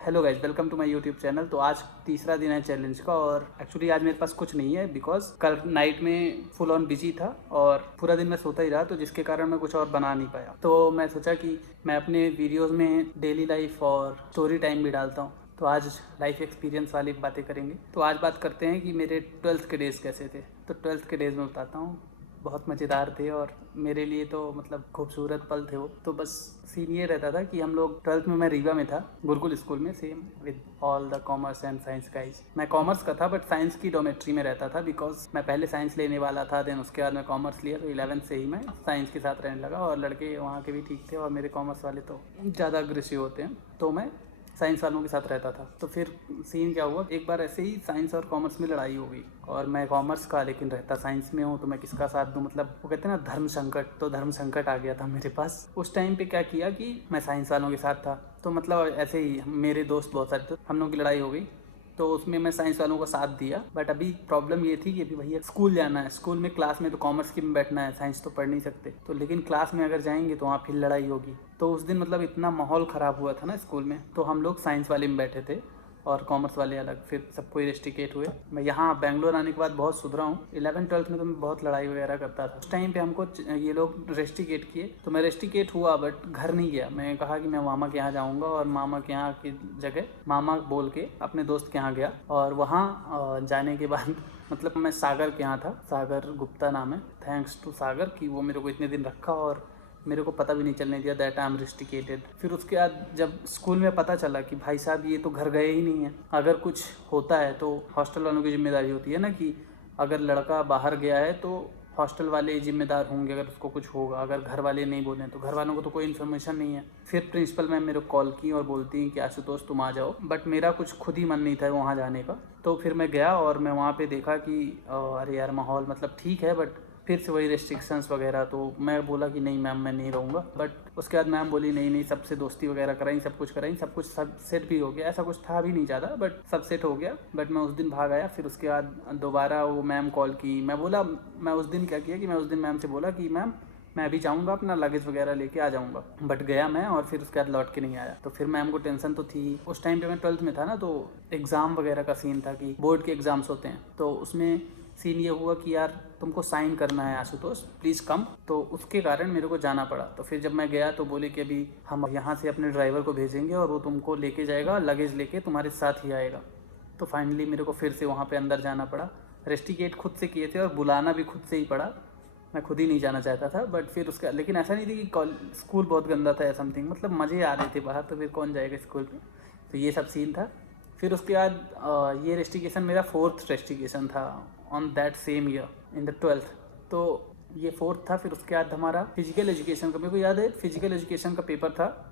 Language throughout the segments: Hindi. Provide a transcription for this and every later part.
Hello guys, welcome to my YouTube channel. तो आज तीसरा दिन है चैलेंज का और एक्चुअली आज मेरे पास कुछ नहीं है बिकॉज कल नाइट में फुल ऑन बिजी था और पूरा दिन मैं सोता ही रहा, तो जिसके कारण मैं कुछ और बना नहीं पाया। तो मैं सोचा कि मैं अपने वीडियोस में डेली लाइफ और स्टोरी टाइम भी डालता हूँ। तो आज लाइफ एक्सपीरियंस वाली बातें करेंगे। तो आज बात करते हैं कि मेरे 12th के डेज़ कैसे थे। तो 12th के डेज़ में बताता हूँ, बहुत मज़ेदार थे और मेरे लिए तो मतलब खूबसूरत पल थे वो। तो बस सीन ये रहता था कि हम लोग 12th में, मैं रीवा में था गुरुकुल स्कूल में, same with all the commerce and science guys. मैं कॉमर्स का था बट साइंस की डोमेट्री में रहता था बिकॉज मैं पहले साइंस लेने वाला था, देन उसके बाद मैं कॉमर्स लिया। तो 11th से ही मैं साइंस के साथ रहने लगा और लड़के वहाँ के भी ठीक थे और मेरे कॉमर्स वाले तो ज़्यादा अग्रेसिव होते हैं, तो मैं साइंस वालों के साथ रहता था। तो फिर सीन क्या हुआ, एक बार ऐसे ही साइंस और कॉमर्स में लड़ाई हो गई और मैं कॉमर्स का लेकिन रहता साइंस में हूँ, तो मैं किसका साथ दूँ। मतलब वो कहते हैं ना धर्म संकट, तो धर्म संकट आ गया था मेरे पास। उस टाइम पे क्या किया कि मैं साइंस वालों के साथ था, तो मतलब ऐसे ही मेरे दोस्त बहुत सारे थे, हम लोगों की लड़ाई हो गई। तो उसमें मैं साइंस वालों का साथ दिया। बट अभी प्रॉब्लम ये थी कि अभी भैया स्कूल जाना है, स्कूल में क्लास में तो कॉमर्स की में बैठना है, साइंस तो पढ़ नहीं सकते। तो लेकिन क्लास में अगर जाएंगे तो वहाँ फिर लड़ाई होगी। तो उस दिन मतलब इतना माहौल ख़राब हुआ था ना स्कूल में, तो हम लोग साइंस वाले में बैठे थे और कॉमर्स वाले अलग। फिर सबको रेस्टिकेट हुए। मैं यहाँ बेंगलोर आने के बाद बहुत सुधरा हूँ। 11th-12th में तो मैं बहुत लड़ाई वगैरह करता था। उस टाइम पे हमको ये लोग रेस्टिकेट किए, तो मैं रेस्टिकेट हुआ बट घर नहीं गया। मैं कहा कि मैं मामा के यहाँ जाऊँगा और मामा के यहाँ की जगह मामा बोल के अपने दोस्त के यहाँ गया। और वहाँ जाने के बाद मतलब मैं सागर के यहाँ था, सागर गुप्ता नाम है। थैंक्स टू सागर कि वो मेरे को इतने दिन रखा और मेरे को पता भी नहीं चलने दिया दैट आई एम रेस्टिकेटेड। फिर उसके बाद जब स्कूल में पता चला कि भाई साहब ये तो घर गए ही नहीं है, अगर कुछ होता है तो हॉस्टल वालों की जिम्मेदारी होती है ना, कि अगर लड़का बाहर गया है तो हॉस्टल वाले जिम्मेदार होंगे अगर उसको कुछ होगा। अगर घर वाले नहीं बोले तो घर वालों को तो कोई इन्फॉर्मेशन नहीं है। फिर प्रिंसिपल मैम मेरे को कॉल की और बोलती कि आशुतोष तुम आ जाओ, बट मेरा कुछ खुद ही मन नहीं था वहाँ जाने का। तो फिर मैं गया और मैं वहाँ पे देखा कि अरे यार माहौल मतलब ठीक है बट फिर से वही रेस्ट्रिक्शंस वगैरह। तो मैं बोला कि नहीं मैम मैं नहीं रहूँगा। बट उसके बाद मैम बोली नहीं नहीं, सबसे दोस्ती वगैरह कराई, सब कुछ कराई, सब कुछ सब सेट भी हो गया। ऐसा कुछ था भी नहीं ज़्यादा बट सब सेट हो गया। बट मैं उस दिन भाग आया। फिर उसके बाद दोबारा वो मैम कॉल की। मैं बोला, मैं उस दिन क्या किया कि मैं उस दिन मैम से बोला कि मैम मैं अभी जाऊँगा, अपना लगेज वगैरह लेके आ जाऊँगा। बट गया मैं और फिर उसके बाद लौट के नहीं आया। तो फिर मैम को टेंशन तो थी। उस टाइम पे मैं 12th में था ना, तो एग्ज़ाम वगैरह का सीन था कि बोर्ड के एग्ज़ाम्स होते हैं। तो उसमें सीन ये हुआ कि यार तुमको साइन करना है आशुतोष, प्लीज़ कम। तो उसके कारण मेरे को जाना पड़ा। तो फिर जब मैं गया तो बोले कि अभी हम यहाँ से अपने ड्राइवर को भेजेंगे और वो तुमको लेके जाएगा, लगेज लेके तुम्हारे साथ ही आएगा। तो फाइनली मेरे को फिर से वहाँ पे अंदर जाना पड़ा। रेस्टिकेट खुद से किए थे और बुलाना भी खुद से ही पड़ा। मैं खुद ही नहीं जाना चाहता था बट फिर उसका, लेकिन ऐसा नहीं थी कि स्कूल बहुत गंदा था या समथिंग, मतलब मज़े आ रहे थे बाहर, तो फिर कौन जाएगा स्कूल में। तो ये सब सीन था। फिर उसके बाद ये रेस्टिकेशन मेरा 4th रेस्टिकेशन था on that same year in the 12th। तो ये 4th था। फिर उसके बाद हमारा फिजिकल एजुकेशन का, मेरे को याद है फिजिकल एजुकेशन का पेपर था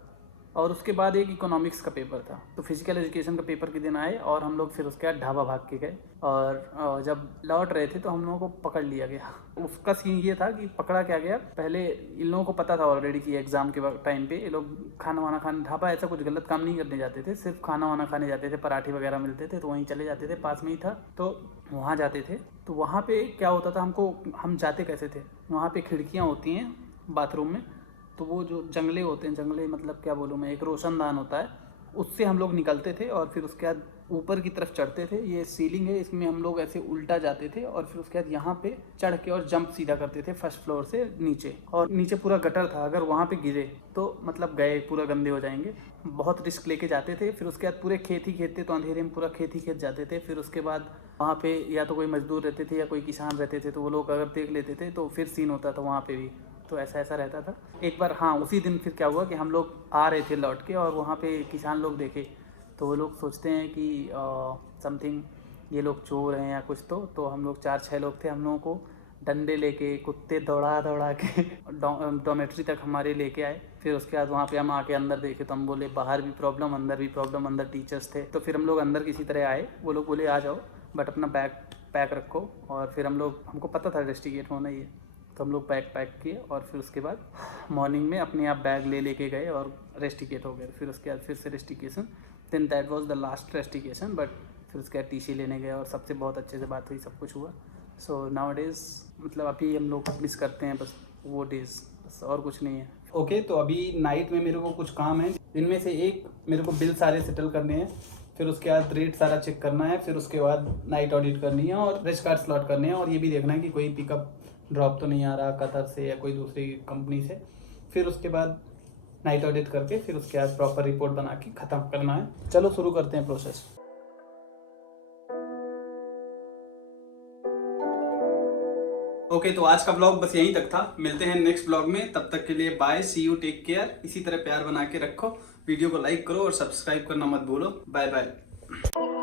और उसके बाद एक इकोनॉमिक्स का पेपर था। तो फिजिकल एजुकेशन का पेपर के दिन आए और हम लोग फिर उसके बाद ढाबा भाग के गए और जब लौट रहे थे तो हम लोगों को पकड़ लिया गया। उसका सीन ये था कि पकड़ा क्या गया, पहले इन लोगों को पता था ऑलरेडी कि एग्ज़ाम के टाइम पे ये लोग खाना वाना खाने, ढाबा ऐसा कुछ गलत काम नहीं करने जाते थे, सिर्फ खाना वाना खाने जाते थे। पराठे वगैरह मिलते थे तो वहीं चले जाते थे, पास में ही था तो वहाँ जाते थे। तो वहाँ पे क्या होता था, हमको, हम जाते कैसे थे, वहाँ पे खिड़कियाँ होती हैं बाथरूम में, तो वो जो जंगले होते हैं, जंगले मतलब क्या बोलूँ मैं, एक रोशनदान होता है, उससे हम लोग निकलते थे और फिर उसके बाद ऊपर की तरफ चढ़ते थे। ये सीलिंग है, इसमें हम लोग ऐसे उल्टा जाते थे और फिर उसके बाद यहाँ पे चढ़ के और जंप सीधा करते थे फर्स्ट फ्लोर से नीचे। और नीचे पूरा गटर था, अगर वहाँ पे गिरे तो मतलब गए, पूरा गंदे हो जाएंगे। बहुत रिस्क लेके जाते थे। फिर उसके बाद पूरे खेत ही खेत थे, तो अंधेरे में पूरा खेत ही खेत जाते थे। फिर उसके बाद वहाँ पे या तो कोई मजदूर रहते थे या कोई किसान रहते थे, तो वो लोग अगर देख लेते थे तो फिर सीन होता था वहाँ पे भी। तो ऐसा ऐसा रहता था। एक बार हाँ, उसी दिन फिर क्या हुआ कि हम लोग आ रहे थे लौट के और वहाँ पे किसान लोग देखे, तो वो लोग सोचते हैं कि समथिंग ये लोग चोर हैं या कुछ। तो हम लोग 4-6 लोग थे। हम लोगों को डंडे लेके, कुत्ते दौड़ा दौड़ा के डॉमेट्री तक हमारे लेके आए। फिर उसके बाद वहाँ पे हम आके अंदर देखे तो हम बोले बाहर भी प्रॉब्लम, अंदर भी प्रॉब्लम, अंदर टीचर्स थे। तो फिर हम लोग अंदर किसी तरह आए। वो लोग बोले आ जाओ बट अपना बैग पैक रखो। और फिर हम लोग, हमको पता था रेस्टिकेट होना ही है, तो हम लोग बैग पैक किए और फिर उसके बाद मॉर्निंग में अपने आप बैग लेके गए और रेस्टिकेट हो गए। फिर उसके बाद फिर से rustication, then that was the last rustication. But फिर उसके बाद टीसी लेने गए और सबसे बहुत अच्छे से बात हुई, सब कुछ हुआ। सो नाउ डेज़ मतलब अभी हम लोग मिस करते हैं बस वो डेज़, बस और कुछ नहीं है। ओके, तो अभी नाइट में मेरे को कुछ काम है, इनमें से एक मेरे को बिल सारे सेटल करने हैं, फिर उसके बाद रेट सारा चेक करना है, फिर उसके बाद नाइट ऑडिट करनी है और रेस्ट कार्ड स्लॉट करने हैं, और ये भी देखना है कि कोई पिकअप ड्रॉप तो नहीं आ रहा कतर से या कोई दूसरी कंपनी से। फिर उसके बाद नाइट ऑडिट करके फिर उसके बाद प्रॉपर रिपोर्ट बना के ख़त्म करना है। चलो शुरू करते हैं प्रोसेस। ओके तो आज का ब्लॉग बस यहीं तक था। मिलते हैं नेक्स्ट ब्लॉग में, तब तक के लिए bye, see you, take care. इसी तरह प्यार बना के रखो, वीडियो को लाइक करो और सब्सक्राइब करना मत भूलो। Bye bye.